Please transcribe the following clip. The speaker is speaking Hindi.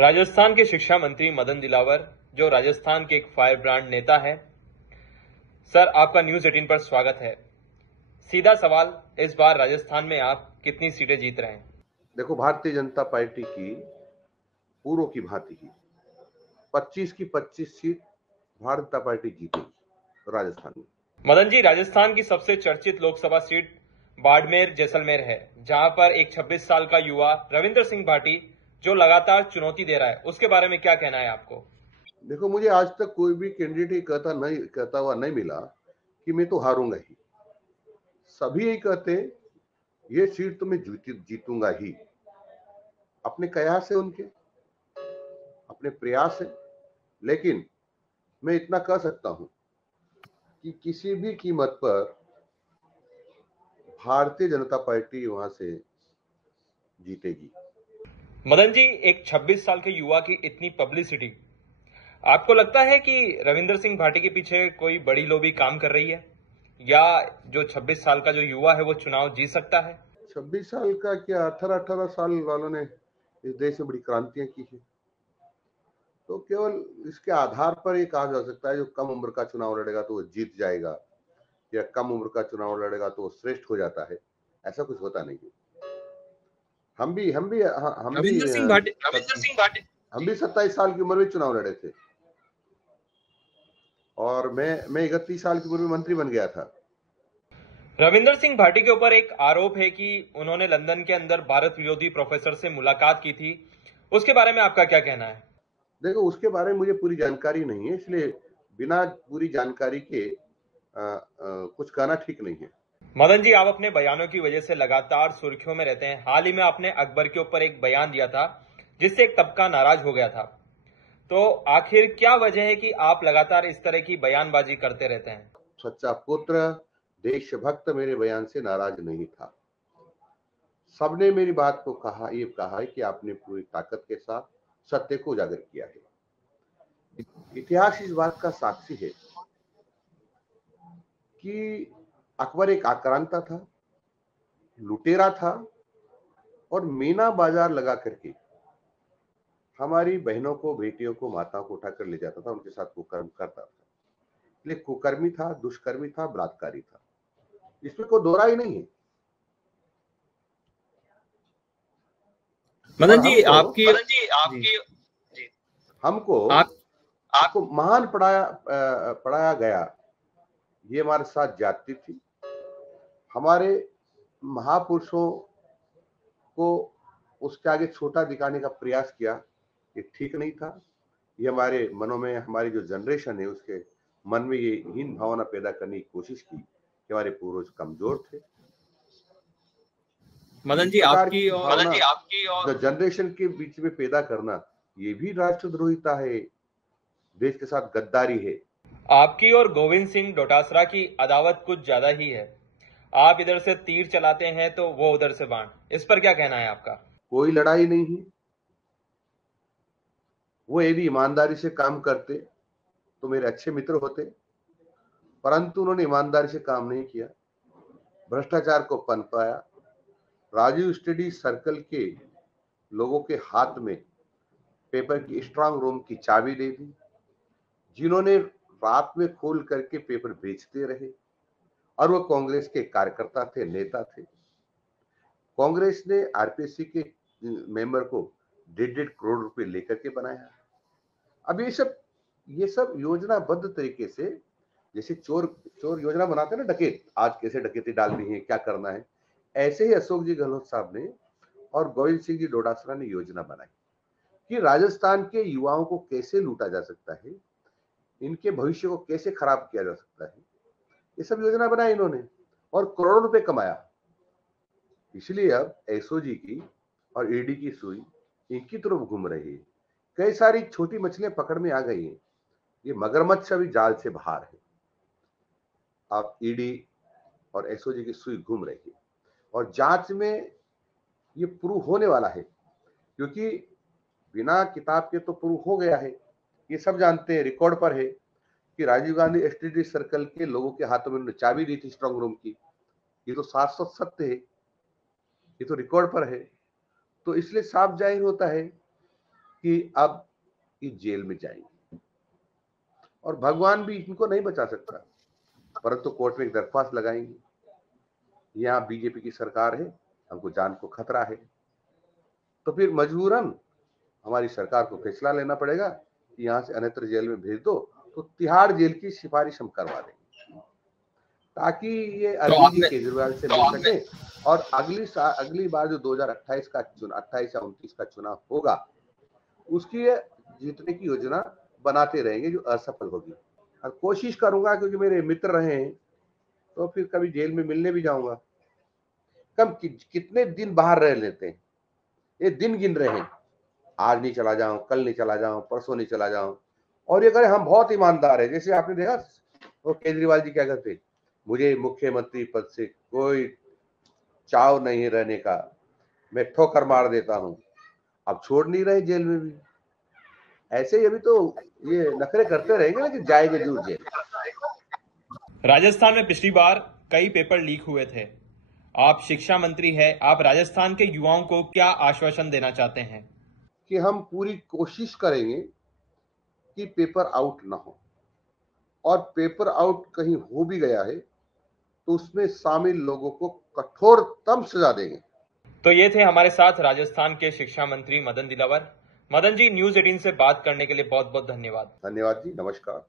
राजस्थान के शिक्षा मंत्री मदन दिलावर, जो राजस्थान के एक फायर ब्रांड नेता हैं। सर, आपका न्यूज 18 पर स्वागत है। सीधा सवाल, इस बार राजस्थान में आप कितनी सीटें जीत रहे हैं? देखो, भारतीय जनता पार्टी की पूर्व की भांति ही 25 की 25 सीट भारतीय जनता पार्टी जीतेगी राजस्थान में। मदन जी, राजस्थान की सबसे चर्चित लोकसभा सीट बाड़मेर जैसलमेर है, जहां पर एक 26 साल का युवा रविंद्र सिंह भाटी जो लगातार चुनौती दे रहा है, उसके बारे में क्या कहना है आपको? देखो, मुझे आज तक कोई भी कैंडिडेट ही कहता हुआ नहीं मिला कि मैं तो हारूंगा ही। सभी यही कहते ये सीट तो मैं जीतूंगा ही। अपने कयास है, उनके अपने प्रयास है, लेकिन मैं इतना कह सकता हूं कि किसी भी कीमत पर भारतीय जनता पार्टी वहां से जीतेगी। मदन जी, एक 26 साल के युवा की इतनी पब्लिसिटी, आपको लगता है कि रविंद्र सिंह भाटी के पीछे कोई बड़ी लॉबी काम कर रही है, या जो 26 साल का जो युवा है वो चुनाव जीत सकता है? 26 साल का क्या, 18 साल वालों ने इस देश में बड़ी क्रांतियां की है। तो केवल इसके आधार पर ये कहा जा सकता है जो कम उम्र का चुनाव लड़ेगा तो वो जीत जाएगा, या कम उम्र का चुनाव लड़ेगा तो वो श्रेष्ठ हो जाता है। ऐसा कुछ होता नहीं है। हम भी रविंद्र सिंह भाटी हम भी 27 साल की उम्र में चुनाव लड़े थे, और मैं 31 साल की उम्र में मंत्री बन गया था। रविंद्र सिंह भाटी के ऊपर एक आरोप है कि उन्होंने लंदन के अंदर भारत विरोधी प्रोफेसर से मुलाकात की थी, उसके बारे में आपका क्या कहना है? देखो, उसके बारे में मुझे पूरी जानकारी नहीं है, इसलिए बिना पूरी जानकारी के कुछ कहना ठीक नहीं है। मदन जी, आप अपने बयानों की वजह से लगातार सुर्खियों में रहते हैं। हाल ही में आपने अकबर के ऊपर एक बयान दिया था जिससे एक तबका नाराज हो गया था। तो आखिर क्या वजह है कि आप लगातार इस तरह की बयानबाजी करते रहते हैं? सच्चा पुत्र, देशभक्त मेरे बयान से नाराज नहीं था। सबने मेरी बात को ये कहा है कि आपने पूरी ताकत के साथ सत्य को उजागर किया है। इतिहास इस बात का साक्षी है कि अकबर एक आक्रांता था, लुटेरा था, और मीना बाजार लगा करके हमारी बहनों को, बेटियों को, माताओं को उठाकर ले जाता था, उनके साथ कुकर्म करता था। इसलिए कुकर्मी था, दुष्कर्मी था, बलात्कारी था, इसमें कोई दो राय नहीं है। मदन जी, हमको आपको महान पढ़ाया गया। ये हमारे साथ जाती थी। हमारे महापुरुषों को उसके आगे छोटा दिखाने का प्रयास किया, ये ठीक नहीं था। ये हमारे मनों में, हमारी जो जनरेशन है उसके मन में ये हीन भावना पैदा करने की कोशिश की कि हमारे पूर्वज कमजोर थे। मदन जी, आपकी और जनरेशन के बीच में पैदा करना, ये भी राष्ट्रद्रोहिता है, देश के साथ गद्दारी है। आपकी और गोविंद सिंह डोटासरा की अदावत कुछ ज्यादा ही है। आप इधर से तीर चलाते हैं तो वो उधर से बाण। इस पर क्या कहना है आपका? कोई लड़ाई नहीं है। वो यदि ईमानदारी से काम करते तो मेरे अच्छे मित्र होते, परंतु उन्होंने ईमानदारी से काम नहीं किया, भ्रष्टाचार को पनपाया। राजीव स्टडी सर्कल के लोगों के हाथ में पेपर की स्ट्रांग रूम की चाबी दे दी, जिन्होंने रात में खोल करके पेपर बेचते रहे, और वो कांग्रेस के कार्यकर्ता थे, नेता थे। कांग्रेस ने आरपीसी के मेंबर को 1.5 करोड़ रुपए लेकर के बनाया। अब ये सब योजनाबद्ध तरीके से, जैसे चोर योजना बनाते हैं ना, डकैत, आज कैसे डकैती डालनी है, क्या करना है, ऐसे ही अशोक जी गहलोत साहब ने और गोविंद सिंह जी डोटासरा ने योजना बनाई कि राजस्थान के युवाओं को कैसे लूटा जा सकता है, इनके भविष्य को कैसे खराब किया जा सकता है। ये सब योजना बनाई इन्होंने और करोड़ों रुपए कमाया। इसलिए अब एसओजी की और ईडी की सुई इनकी तरफ घूम रही है। कई सारी छोटी मछलियां पकड़ में आ गई हैं। ये मगरमच्छ अभी जाल से बाहर है। अब ईडी और एसओजी की सुई घूम रही है, और जांच में ये प्रूव होने वाला है, क्योंकि बिना किताब के तो प्रूव हो गया है। ये सब जानते हैं, रिकॉर्ड पर है कि राजीव गांधी एसटीडी सर्कल के लोगों के हाथों में उन्होंने चाबी दी थी स्ट्रांग रूम की। ये तो शाश्वत सत्य है, ये तो रिकॉर्ड पर है। तो इसलिए साफ जाहिर होता है कि अब ये जेल में जाएंगे और भगवान भी इनको नहीं बचा सकता, परंतु कोर्ट में एक दरख्वास्त लगाएंगे, यहाँ बीजेपी की सरकार है, हमको जान को खतरा है, तो फिर मजबूरन हमारी सरकार को फैसला लेना पड़ेगा कि यहाँ से अन्यत्र जेल में भेज दो, तो तिहाड़ जेल की सिफारिश हम करवा देंगे ताकि ये अरविंद जी केजरीवाल से मिल सके और अगली बार जो 2028 का 28 या 29 का चुनाव होगा उसकी जीतने की योजना बनाते रहेंगे जो असफल होगी। और कोशिश करूंगा, क्योंकि मेरे मित्र रहे हैं तो फिर कभी जेल में मिलने भी जाऊंगा। कितने दिन बाहर रह लेते हैं, ये दिन गिन रहे हैं, आज नहीं चला जाऊं, कल नहीं चला जाऊं, परसों नहीं चला जाऊं। और ये करें हम बहुत ईमानदार है, जैसे आपने देखा वो केजरीवाल जी क्या करते, मुझे मुख्यमंत्री पद से कोई चाव नहीं रहने का, मैं ठोकर मार देता हूं। अब छोड़ नहीं रहे जेल में भी, ऐसे ही अभी तो ये नखरे करते रहेंगे ना कि जाएंगे जरूर जेल। राजस्थान में पिछली बार कई पेपर लीक हुए थे। आप शिक्षा मंत्री हैं, आप राजस्थान के युवाओं को क्या आश्वासन देना चाहते हैं? कि हम पूरी कोशिश करेंगे कि पेपर आउट ना हो, और पेपर आउट कहीं हो भी गया है तो उसमें शामिल लोगों को कठोरतम सजा देंगे। तो ये थे हमारे साथ राजस्थान के शिक्षा मंत्री मदन दिलावर। मदन जी, न्यूज़ 18 से बात करने के लिए बहुत बहुत धन्यवाद। धन्यवाद जी, नमस्कार।